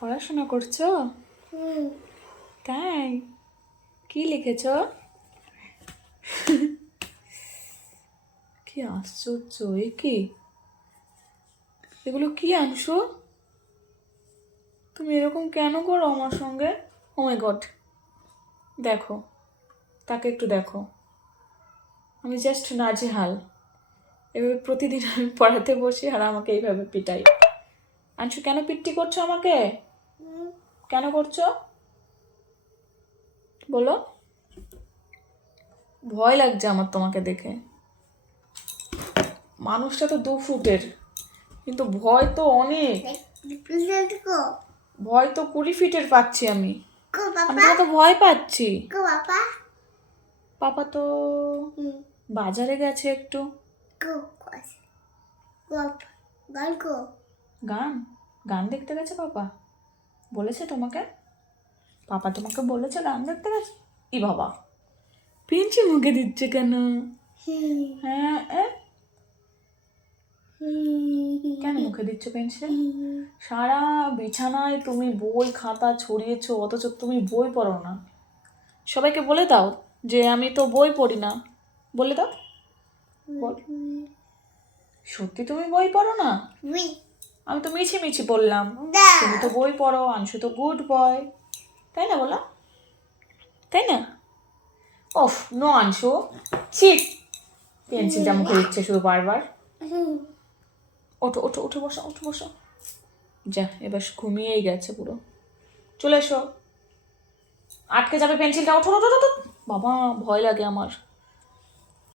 পড়াশোনা করছ? তাই? কি লিখেছ? কি আশ্চর্য এ কি? এগুলো কি আনছো তুমি এরকম কেন করো আমার সঙ্গে? ও মাই গড দেখো তাকে একটু দেখো। আমি জাস্ট নাজেহাল। এভাবে প্রতিদিন আমি পড়াতে বসি আর আমাকে এইভাবে পিটাই। আনশু কেন পিট্টি করছ আমাকে? কেন করছ? বলো। ভয় লাগছে আমার তোমাকে দেখে। মানুষটা তো দু ফুটের কিন্তু ভয় তো অনেক। ভয় তো কুড়ি ফিটের পাচ্ছি আমি। আমি তো ভয় পাচ্ছি। পাপা তো বাজারে গেছে একটু। গান? গান দেখতে গেছে পাপা? বলেছে তোমাকে? পাপা তোমাকে বলেছে গান দেখতে গেছে ই বাবা। পেঞ্চি মুখে দিচ্ছে কেন? হ্যাঁ কেন মুখে দিচ্ছ পেন্সিল? সারা বিছানায় তুমি বই, খাতা ছড়িয়েছ, অথচ তুমি বই পড়ো না। সবাইকে বলে দাও যে আমি তো বই পড়ি না। বলে দাও। সত্যি তুমি বই পড়ো না? আমি তো মিছি মিছি বললাম তুমি তো বই পড়ো আংশু তো গুড বয়। তাই না বলো? তাই না? ওফ নো আংশু ছিট পেন্সিলটা মুখে দিচ্ছে শুধু বারবার। ওঠো ওঠো উঠে বসো উঠে বসো। যা এবার ঘুমিয়েই গেছে পুরো। চলে এসো। আটকে যাবে পেন্সিলটা। ওঠো ওঠো ওঠো, ওঠো। বাবা ভয় লাগে আমার।